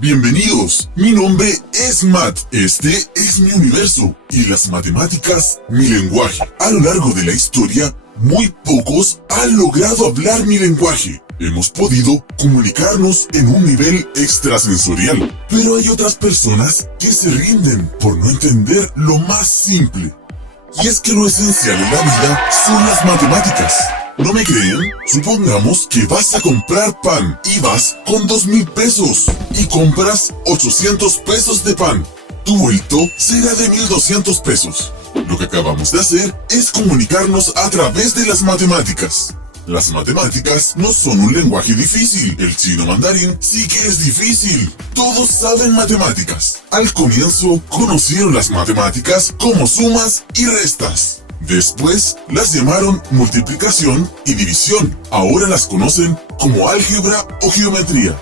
Bienvenidos, mi nombre es Matt, este es mi universo y las matemáticas, mi lenguaje. A lo largo de la historia, muy pocos han logrado hablar mi lenguaje. Hemos podido comunicarnos en un nivel extrasensorial, pero hay otras personas que se rinden por no entender lo más simple. Y es que lo esencial en la vida son las matemáticas. ¿No me creen? Supongamos que vas a comprar pan y vas con 2,000 pesos y compras 800 pesos de pan. Tu vuelto será de 1,200 pesos. Lo que acabamos de hacer es comunicarnos a través de las matemáticas. Las matemáticas no son un lenguaje difícil. El chino mandarín sí que es difícil. Todos saben matemáticas. Al comienzo conocieron las matemáticas como sumas y restas. Después las llamaron multiplicación y división. Ahora las conocen como álgebra o geometría.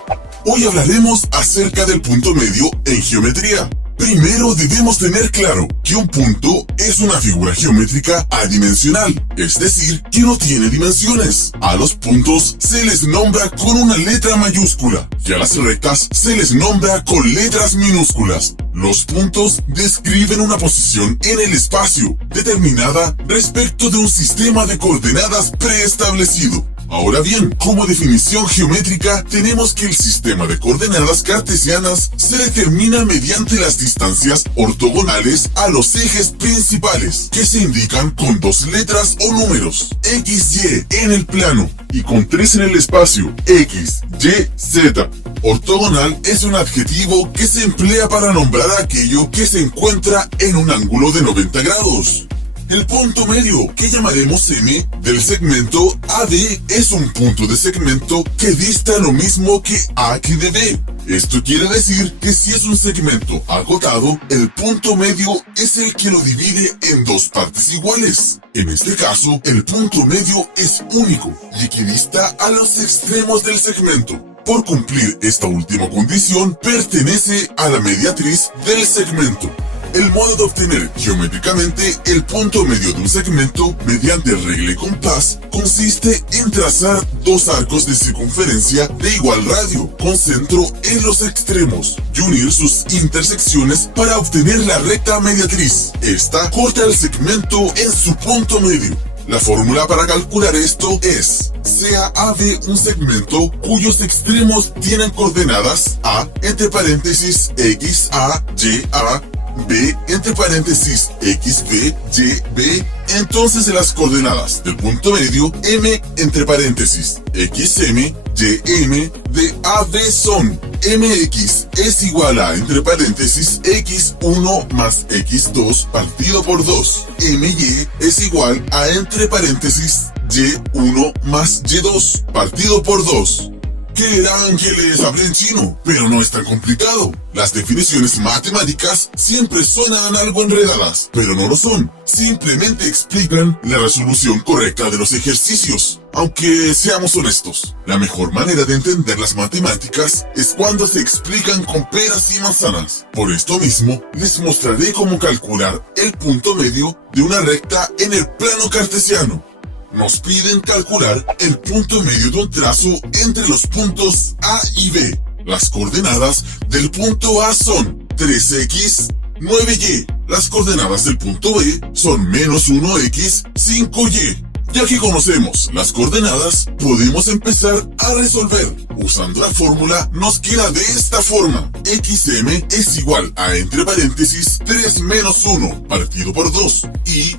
Hoy hablaremos acerca del punto medio en geometría. Primero debemos tener claro que un punto es una figura geométrica adimensional, es decir, que no tiene dimensiones. A los puntos se les nombra con una letra mayúscula y a las rectas se les nombra con letras minúsculas. Los puntos describen una posición en el espacio determinada respecto de un sistema de coordenadas preestablecido. Ahora bien, como definición geométrica, tenemos que el sistema de coordenadas cartesianas se determina mediante las distancias ortogonales a los ejes principales, que se indican con 2 letras o números, x, y en el plano y con 3 en el espacio, x, y, z. Ortogonal es un adjetivo que se emplea para nombrar aquello que se encuentra en un ángulo de 90 grados. El punto medio, que llamaremos M, del segmento AD, es un punto de segmento que dista lo mismo que A que de B. Esto quiere decir que si es un segmento agotado, el punto medio es el que lo divide en 2 partes iguales. En este caso, el punto medio es único y equidista a los extremos del segmento. Por cumplir esta última condición, pertenece a la mediatriz del segmento. El modo de obtener geométricamente el punto medio de un segmento mediante regla y compás consiste en trazar 2 arcos de circunferencia de igual radio con centro en los extremos y unir sus intersecciones para obtener la recta mediatriz. Esta corta el segmento en su punto medio. La fórmula para calcular esto es: sea AB un segmento cuyos extremos tienen coordenadas A entre paréntesis x, a, y, a, B entre paréntesis xb, yb, entonces las coordenadas del punto medio M entre paréntesis xm, ym de AB son mx es igual a entre paréntesis x1 más x2 partido por 2, my es igual a entre paréntesis y1 más y2 partido por 2. Creerán que les hablé en chino, pero no es tan complicado. Las definiciones matemáticas siempre suenan algo enredadas, pero no lo son. Simplemente explican la resolución correcta de los ejercicios. Aunque seamos honestos, la mejor manera de entender las matemáticas es cuando se explican con peras y manzanas. Por esto mismo, les mostraré cómo calcular el punto medio de una recta en el plano cartesiano. Nos piden calcular el punto medio de un trazo entre los puntos A y B. Las coordenadas del punto A son 3x, 9y. Las coordenadas del punto B son -1x, 5y. Ya que conocemos las coordenadas, podemos empezar a resolver. Usando la fórmula, nos queda de esta forma: xm es igual a entre paréntesis 3 menos 1 partido por 2 y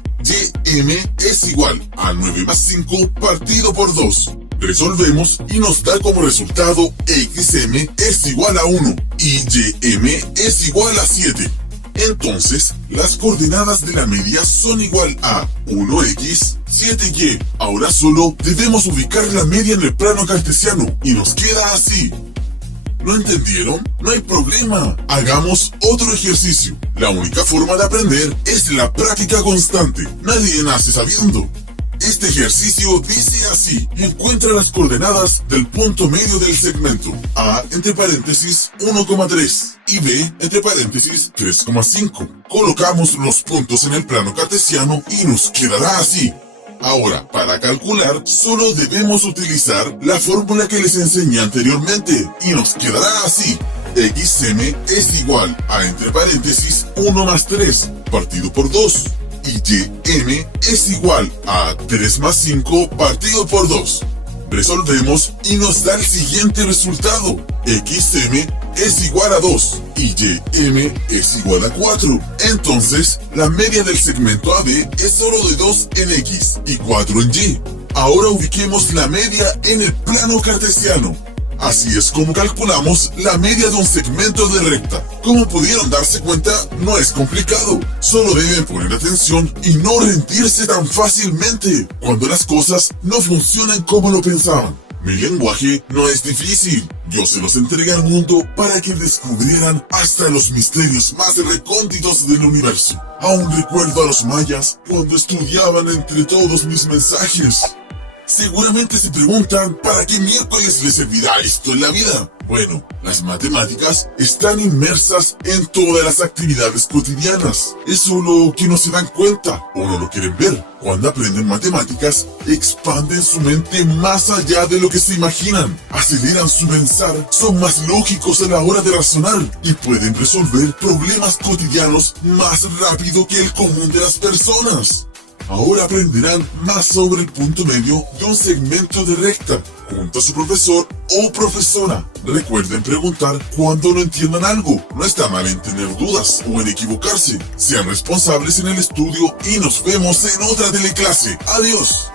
ym es igual a 9 más 5 partido por 2. Resolvemos y nos da como resultado xm es igual a 1 y ym es igual a 7. Entonces, las coordenadas de la media son igual a 1x, 7y. Ahora solo debemos ubicar la media en el plano cartesiano y nos queda así. ¿No entendieron? No hay problema. Hagamos otro ejercicio. La única forma de aprender es la práctica constante. Nadie nace sabiendo. Este ejercicio dice así: encuentra las coordenadas del punto medio del segmento A entre paréntesis 1,3 y B entre paréntesis 3,5. Colocamos los puntos en el plano cartesiano y nos quedará así. Ahora, para calcular, solo debemos utilizar la fórmula que les enseñé anteriormente y nos quedará así. XM es igual a entre paréntesis 1 más 3 partido por 2. Y YM es igual a 3 más 5 partido por 2. Resolvemos y nos da el siguiente resultado. XM es igual a 2 y YM es igual a 4. Entonces, la media del segmento AB es solo de 2 en X y 4 en Y. Ahora ubiquemos la media en el plano cartesiano. Así es como calculamos la media de un segmento de recta. Como pudieron darse cuenta, no es complicado. Solo deben poner atención y no rendirse tan fácilmente cuando las cosas no funcionan como lo pensaban. Mi lenguaje no es difícil. Yo se los entregué al mundo para que descubrieran hasta los misterios más recónditos del universo. Aún recuerdo a los mayas cuando estudiaban entre todos mis mensajes. Seguramente se preguntan, ¿para qué miércoles les servirá esto en la vida? Bueno, las matemáticas están inmersas en todas las actividades cotidianas. Es solo que no se dan cuenta o no lo quieren ver. Cuando aprenden matemáticas, expanden su mente más allá de lo que se imaginan. Aceleran su pensar, son más lógicos a la hora de razonar y pueden resolver problemas cotidianos más rápido que el común de las personas. Ahora aprenderán más sobre el punto medio de un segmento de recta, junto a su profesor o profesora. Recuerden preguntar cuando no entiendan algo. No está mal en tener dudas o en equivocarse. Sean responsables en el estudio y nos vemos en otra teleclase. ¡Adiós!